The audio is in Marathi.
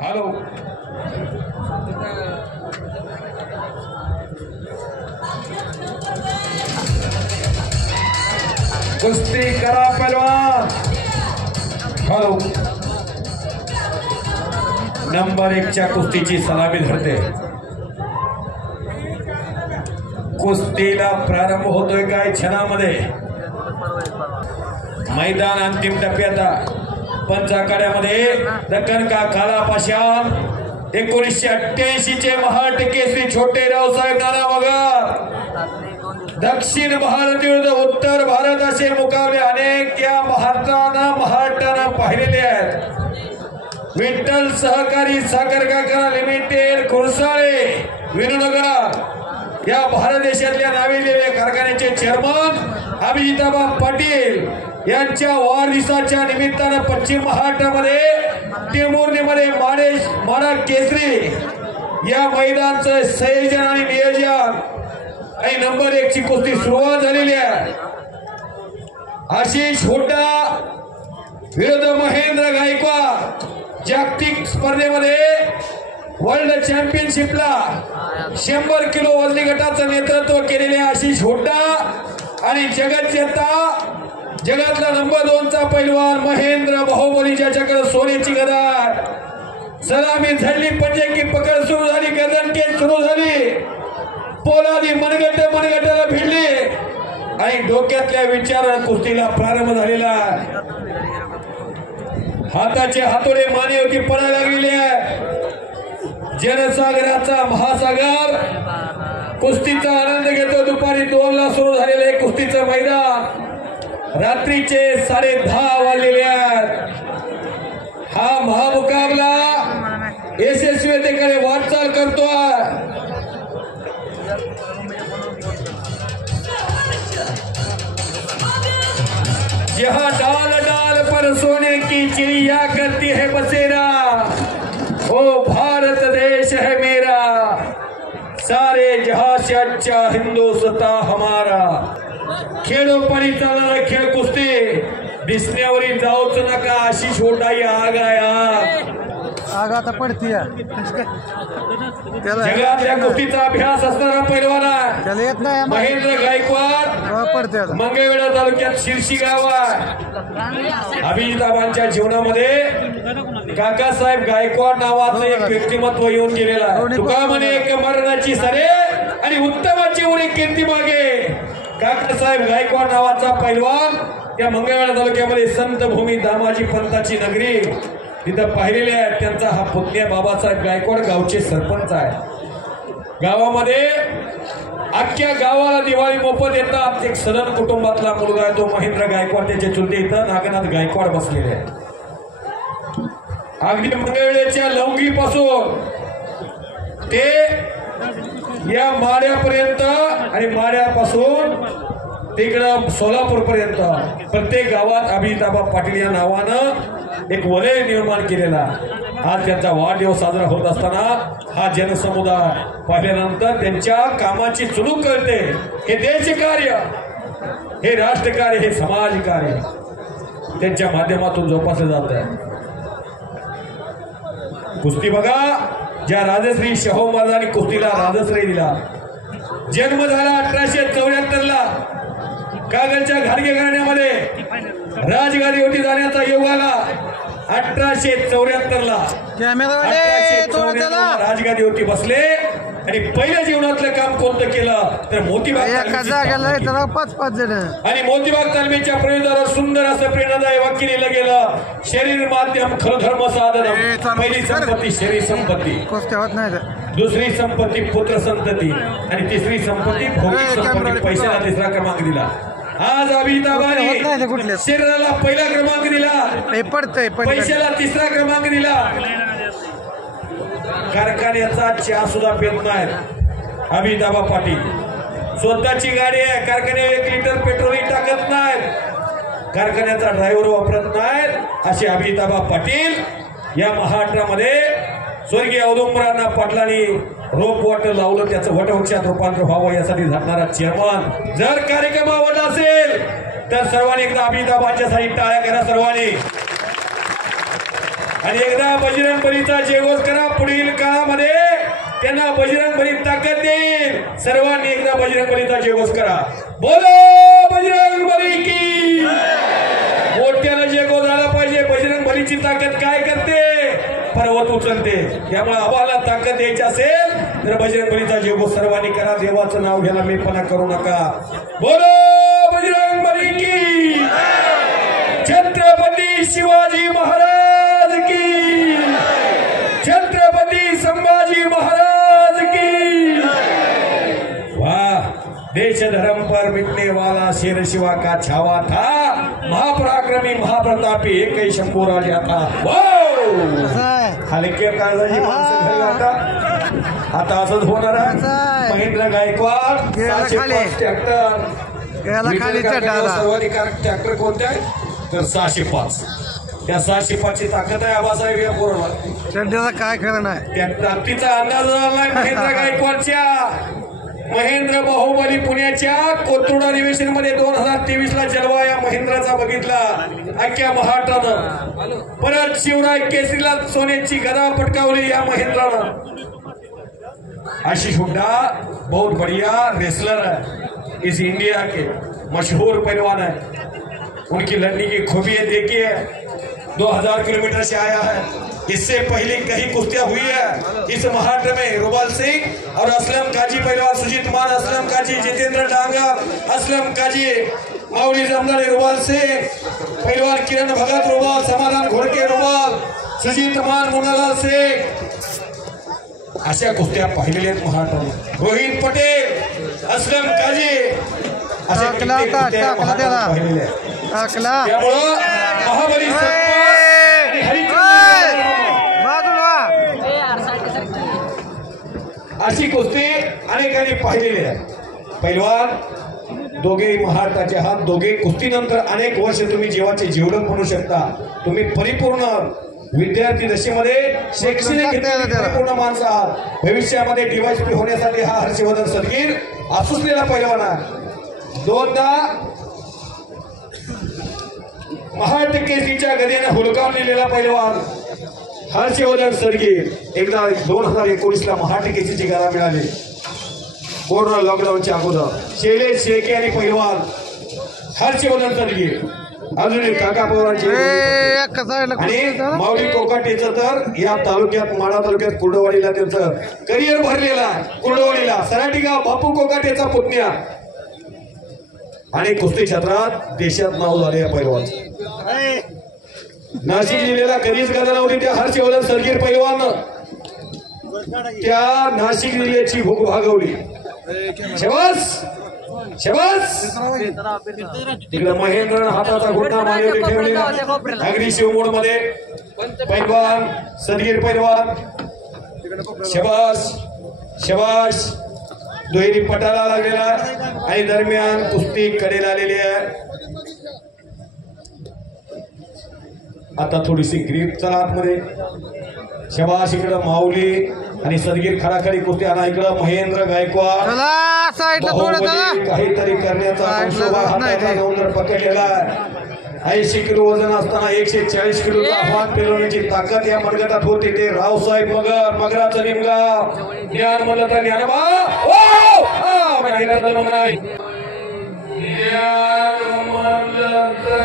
हॅलो कुस्ती करा पहलवान। हॅलो नंबर 1 च्या कुस्तीची सलामी धरते। कुस्तीला प्रारंभ होतोय काय क्षणामध्ये। मैदान अंतिम टप्प्यात पंच आखाड्यामध्ये दक्कन का काला पाषाण 1988 चे महाराष्ट्र केसरी छोटे रावसाहेब नाना मगर दक्षिण भारत विरुद्ध उत्तर भारत असे मुकाबले अनेक या महाराष्ट्रानं पाहिलेले आहेत। विठ्ठल सहकारी साखर कारखाना लिमिटेड खुरसाळे विनुनगर या भारत देशातल्या नाविलेल्या कारखान्याचे चेअरमन अभिजिताबा पाटील यांच्या वाढदिवसाच्या निमित्तानं पश्चिम महाराष्ट्रामध्ये टेंभुर्णीमध्ये माडा केसरी या मैदानाचं संयोजन आणि नियोजन आणि नंबर 1 ची कुस्ती सुरुवात झालेली आहे। आशिष हुड्डा विरुद्ध महेंद्र गायकवाड जागतिक स्पर्धेमध्ये वर्ल्ड चॅम्पियनशिपला 100 किलो वजनी गटाचं नेतृत्व केलेले आशिष हुड्डा आणि जगातला नंबर 2 चा पैलवान महेंद्र बाहुबली ज्याच्याकडे सोन्याची गदा सलामी झडली पंजे की पकड सुरू झाली गदनकेज सुरू झाली पोलादी मनगटाला भिडली आणि डोक्यातल्या विचारानं कुस्तीला प्रारंभ झालेला। हाताचे हातोडे मानेवरती पडायला लागलेले आहे। जनसागराचा महासागर कुस्तीचा आनंद घेतो। दुपारी 2 ला सुरू झालेले कुस्तीचं मैदान रात्रीचे 10:30 वाजलेले आहेत। हा महामुकाबला यशस्वीतेकडे वाटचाल करतोय। यहाँ डाल डाल पर सोने की चिड़िया करती है बसेरा, ओ भारत देश है मेरा, सारे जहां से अच्छा हिंदुस्तान हमारा। खेळोपारी चालणारा खेळ कुस्ती दिसण्यावरी जाऊच नका। आशिष हुड्डा आग आता पडती जगातल्या कुस्तीचा अभ्यास असणारा पैलवान त्याला येत नाही महेंद्र गायकवाड पडते मंगळवेढा तालुक्यात शिरशी गाव आहे। अभिजिताबांच्या जीवनामध्ये काकासाहेब गायकवाड नावाचं एक व्यक्तिमत्व येऊन गेलेला। तुका म्हणे एक मरणाची सरे आणि उत्तमाची उरी कीर्ती मागे काकासाहेब गायकवाड नावाचा पैलवान त्या मंगळवेढा तालुक्यामध्ये संत भूमी दामाजी पंताची नगरी तिथं पाहिलेले आहेत। त्यांचा हा पुतण्या बाबासाहेब गायकवाड गावचे सरपंच आहे। गावामध्ये अख्ख्या गावाला दिवाळी मोफत येतात। एक सदन कुटुंबातला मुलगा आहे तो महेंद्र गायकवाड त्याचे चुलते इथं नागनाथ गायकवाड बसलेले आहेत। अगदी मंगळवेढ्याच्या लवंगी पासून ते या माड्यापर्यंत आणि माड्यापासून तिकडं सोलापूर पर्यंत प्रत्येक गावात अभिजिताबा पाटील या नावानं एक वलय निर्माण केलेला। आज त्यांचा वाढदिवस साजरा होत असताना हा जनसमुदाय पाहिल्यानंतर त्यांच्या कामाची चुणूक कळते। हे देशकार्य, हे राष्ट्रकार्य, हे समाजकार्य त्यांच्या माध्यमातून जोपासलं जात आहे। कुस्ती बघा, ज्या राजश्री शाहू महाराजांनी कुस्तीला राजश्री दिला। जन्म झाला 1874 ला कागलच्या घाडगे घराण्यामध्ये राजगादीवरती जाण्याचा योग आला 1874 ला राजगादीवरती बसले आणि पहिल्या जीवनातलं काम कोणतं केलं तर मोतीबाग आणि मोतीबाग तालमीच्या प्रयोजनावर सुंदर असं प्रेरणादायी वाक्य लिहिलं गेलं, शरीर माध्यम खरं धर्म साधन। पहिली संपत्ती शरीर संपत्ती, दुसरी संपत्ती पुत्र संतती आणि तिसरी संपत्ती भौतिक संपत्ती। पैशाला 3रा क्रमांक दिला। आज अभिजिताबाने शरीराला पहिला क्रमांक दिला, पैशाला 3रा क्रमांक दिला। कारखान्याचा चहा सुद्धा पेत नाहीत अभिजिताबा पाटील। स्वतःची गाडी आहे, कारखान्यात 1 लिटर पेट्रोलही टाकत नाहीत, कारखान्याचा ड्रायव्हर वापरत नाहीत असे अभिजिताबा पाटील या महाराष्ट्रामध्ये स्वर्गीय औदुंबराव पाटलांनी रोप वॉटर लावलं, त्याचं वटवृक्षात रूपांतर व्हावं यासाठी झटणारा चेअरमन। जर कार्यक्रम आवडला असेल तर सर्वांनी एकदा अभिजिताबांच्यासाठी टाळ्या करा सर्वांनी। आणि एकदा बजरंग बलीचा जयघोष करा. पुढील काळामध्ये त्यांना बजरंग बली ताकद देईल. सर्वांनी एकदा बजरंग बलीचा जयघोष करा. बोलो बजरंग बली की. मोठ्यानं जयघोष झाला पाहिजे. बजरंग बलीची ताकद काय करते? पर्वत उचलते. त्यामुळे आम्हाला ताकद द्यायची असेल तर बजरंग बलीचा जयघोष सर्वांनी करा. देवाचं नाव घ्यायला मेपणा करू नका. बोलो बजरंग बली की. छत्रपती शिवाजी महाराज की. छत्रपती संभाजी महाराज की. वाह. देश धर्म पर मिटने वाला शेर शिवा का छावा था. महापराक्रमी महाप्रतापी एक ही शंभू राजा था. हलक्या काळजाची माणसं घरी आता असंच होणार आहे. महेंद्र गायकवाड 605 ट्रॅक्टर. सर्वाधिकारक ट्रॅक्टर कोणते आहे तर 605. त्या 605 ची ताकद आहे आबासाहेब या पोराला. काय खरं नाही. त्या ताकदीचा अंदाज आला नाही महेंद्र गायकवाडच्या. महेंद्र बाहुबली पुण्याच्या कोथरूड अधिवेशन मध्ये 2023 ला जलवा या महेंद्राचा बघितला अख्ख्या महाराष्ट्रानं. परत शिवराय केसरीला सोन्याची गदा पटकावली या महेंद्रानं. आशीष हुड्डा बहुत बढ़िया रेसलर है. इस इंडिया के मशहूर पहलवान है. उनकी लड़ने की खूबियां देखिए. 2000 किलोमीटर से आया है. इससे पहले कई कुश्तियां हुई है इस महाराष्ट्र में. रुबाल सिंह और असलम काजी पहलवान, सुजीत मान, असलम काजी, जितेंद्र डांगर, असलम काजी, माऊली जमदार रुबाल सिंह, पहलवान किरण भगत रुबाल, समाधान घोडके रुबाल, सुजीत मान, मुन्नालाल शेख. अशा कुस्त्या पाहिलेल्या आहेत महाराष्ट्रात. रोहित पटेल, असलम काजी अशा कुस्त्या महाराष्ट्रात पाहिलेल्या आहेत. त्यामुळं महाबली अशी कुस्ती अनेकांनी पाहिलेली आहे. पैलवान दोघेही महाराष्ट्राचे आहात. दोघे कुस्तीनंतर अनेक वर्ष तुम्ही जीवाचे जीवलग म्हणू शकता. तुम्ही परिपूर्ण विद्यार्थी दशेमध्ये शैक्षणिक परिपूर्ण माणसं आहात. भविष्यामध्ये डीवायएसपी होण्यासाठी हा हर्षवर्धन सदगीर आसुसलेला पैलवान आहे. दोनदा महाराष्ट्र केसरीच्या गदेने हुलकावलेला पैलवान हर्षवर्धन सदगीर. एकदा 2019 ला महाराष्ट्र केसरीची गदा मिळाली कोरोना लॉकडाऊनच्या अगोदर. शैलेश शेळके आणि पैलवान हर्षवर्धन सदगीर. अजून काका पवारांचे आणि माऊली कोकाटेचं तर या तालुक्यात माढा तालुक्यात कुर्डवाडीला त्यांचं करिअर भरलेला. कुर्डवाडीला सराटी गाव बापू कोकाटेचा पुतण्या. आणि कुस्ती क्षेत्रात देशात नाव झाले या पैलवानचं. नाशिक जिल्ह्याला कधीच गदा नव्हती त्या हर्षवर्धन सदगीर पैलवान त्या नाशिक जिल्ह्याची भूक भागवली. शबास शबास. तिकडे महेंद्र हाताचा घोटणा मानेवरी ठेवलेला अगदी शिवमोड मध्ये पैलवान सदगीर पैलवान. शबास शबास. दुहेरी पटाला लागलेला आणि दरम्यान कुस्ती कडेला आलेली आहे. आता थोडीशी ग्रीप चला आतमध्ये. शबास. इकडं माऊली आणि सदगीर खडाखडी कुस्ती. आणा इकडं महेंद्र गायकवाड काहीतरी करण्याचा गौंदर पकडलेला. 80 किलो वजन असताना 140 किलोचा आव्हान पेलवण्याची ताकद या मनगटात होती. ते रावसाहेब मगर, मगराचं निमगाव. ज्ञान म्हणलं तर ज्ञानबा ज्ञान म्हणलं तर